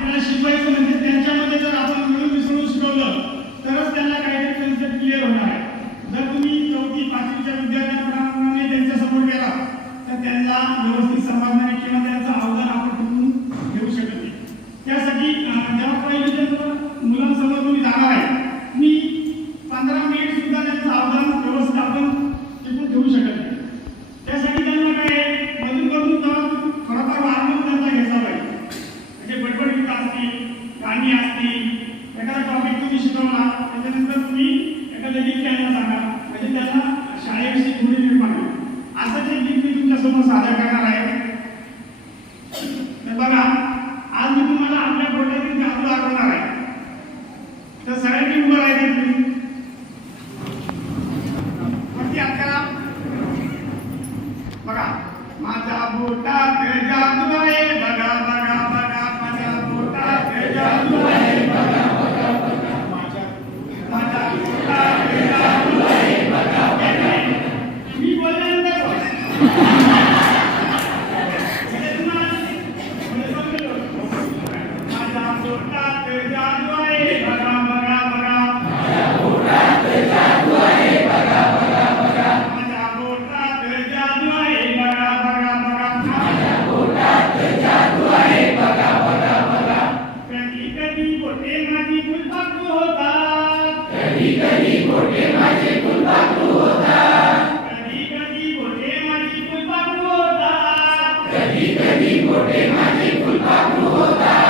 आपल्याला शिकवायचं म्हणजे त्यांच्यामध्ये जर आपण मिळून मिसळून शिकवलं तरच त्यांना काहीतरी कन्सेप्ट क्लिअर होणार आहे. जर तुम्ही चौथी पाचवीच्या विद्यार्थ्यांप्रमाणे त्यांच्यासमोर गेला तर त्यांना व्यवस्थित समाधानी किंवा त्यांचं अवधान पाणी असते. एखादा टॉपिक तुम्ही शिकवला त्याच्यानंतर तुम्ही एखादं गीत त्यांना सांगा. म्हणजे त्याला शाळेविषयी थोडी निर्माण असं जे गीत मी तुमच्यासमोर साध्या करणार मी कधी कोठे माझे फुलपाखरू होता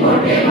Porque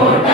Lord.